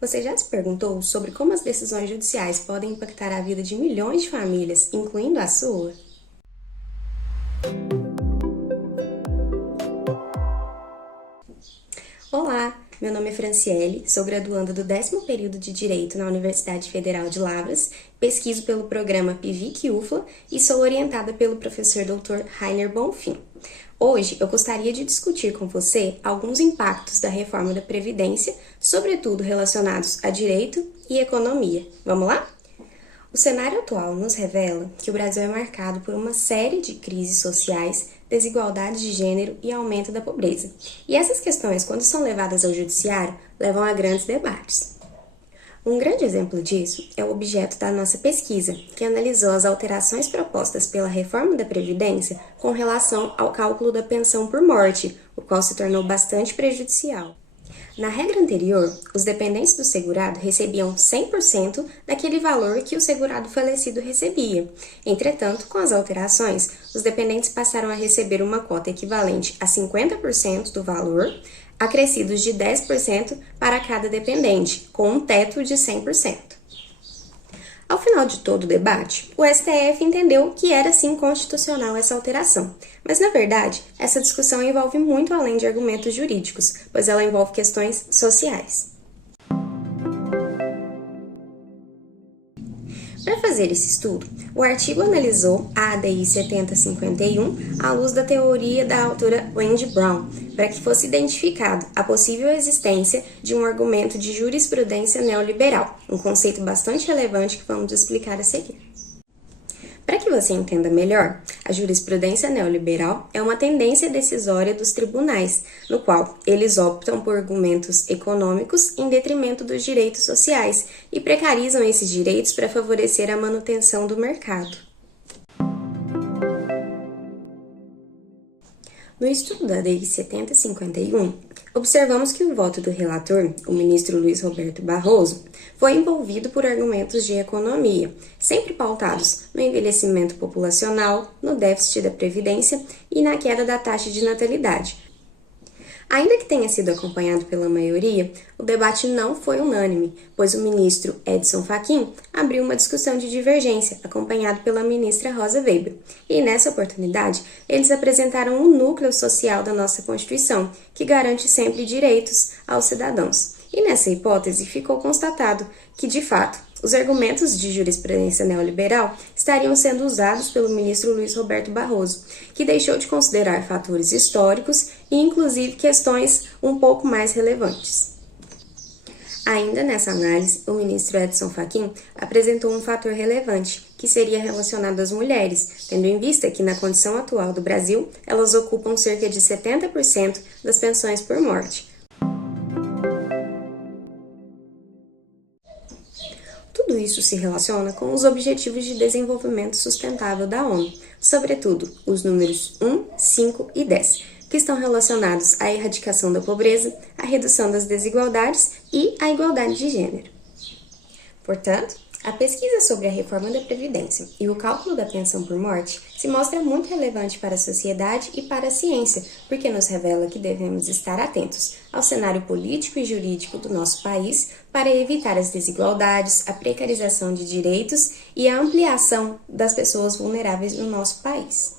Você já se perguntou sobre como as decisões judiciais podem impactar a vida de milhões de famílias, incluindo a sua? Olá, meu nome é Franciele, sou graduanda do 10º período de Direito na Universidade Federal de Lavras, pesquiso pelo programa PIVIC-UFLA e sou orientada pelo professor Dr. Rainer Bonfim. Hoje eu gostaria de discutir com você alguns impactos da reforma da Previdência, sobretudo relacionados a direito e economia. Vamos lá? O cenário atual nos revela que o Brasil é marcado por uma série de crises sociais, desigualdades de gênero e aumento da pobreza. E essas questões, quando são levadas ao judiciário, levam a grandes debates. Um grande exemplo disso é o objeto da nossa pesquisa, que analisou as alterações propostas pela reforma da Previdência com relação ao cálculo da pensão por morte, o qual se tornou bastante prejudicial. Na regra anterior, os dependentes do segurado recebiam 100% daquele valor que o segurado falecido recebia. Entretanto, com as alterações, os dependentes passaram a receber uma cota equivalente a 50% do valor, acrescidos de 10% para cada dependente, com um teto de 100%. Ao final de todo o debate, o STF entendeu que era sim constitucional essa alteração. Mas, na verdade, essa discussão envolve muito além de argumentos jurídicos, pois ela envolve questões sociais. Para fazer esse estudo, o artigo analisou a ADI 7051 à luz da teoria da autora Wendy Brown, para que fosse identificado a possível existência de um argumento de jurisprudência neoliberal, um conceito bastante relevante que vamos explicar a seguir. Para que você entenda melhor, a jurisprudência neoliberal é uma tendência decisória dos tribunais, no qual eles optam por argumentos econômicos em detrimento dos direitos sociais e precarizam esses direitos para favorecer a manutenção do mercado. No estudo da Lei 7051, observamos que o voto do relator, o ministro Luiz Roberto Barroso, foi envolvido por argumentos de economia, sempre pautados no envelhecimento populacional, no déficit da Previdência e na queda da taxa de natalidade. Ainda que tenha sido acompanhado pela maioria, o debate não foi unânime, pois o ministro Edson Fachin abriu uma discussão de divergência, acompanhado pela ministra Rosa Weber. E nessa oportunidade, eles apresentaram o núcleo social da nossa Constituição, que garante sempre direitos aos cidadãos. E nessa hipótese ficou constatado que, de fato, os argumentos de jurisprudência neoliberal estariam sendo usados pelo ministro Luiz Roberto Barroso, que deixou de considerar fatores históricos e, inclusive, questões um pouco mais relevantes. Ainda nessa análise, o ministro Edson Fachin apresentou um fator relevante, que seria relacionado às mulheres, tendo em vista que, na condição atual do Brasil, elas ocupam cerca de 70% das pensões por morte. Tudo isso se relaciona com os Objetivos de Desenvolvimento Sustentável da ONU, sobretudo os números 1, 5 e 10, que estão relacionados à erradicação da pobreza, à redução das desigualdades e à igualdade de gênero. Portanto, a pesquisa sobre a reforma da Previdência e o cálculo da pensão por morte se mostra muito relevante para a sociedade e para a ciência, porque nos revela que devemos estar atentos ao cenário político e jurídico do nosso país para evitar as desigualdades, a precarização de direitos e a ampliação das pessoas vulneráveis no nosso país.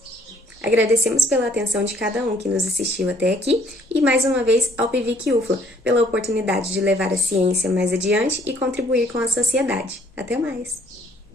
Agradecemos pela atenção de cada um que nos assistiu até aqui e, mais uma vez, ao PIVIC-UFLA pela oportunidade de levar a ciência mais adiante e contribuir com a sociedade. Até mais!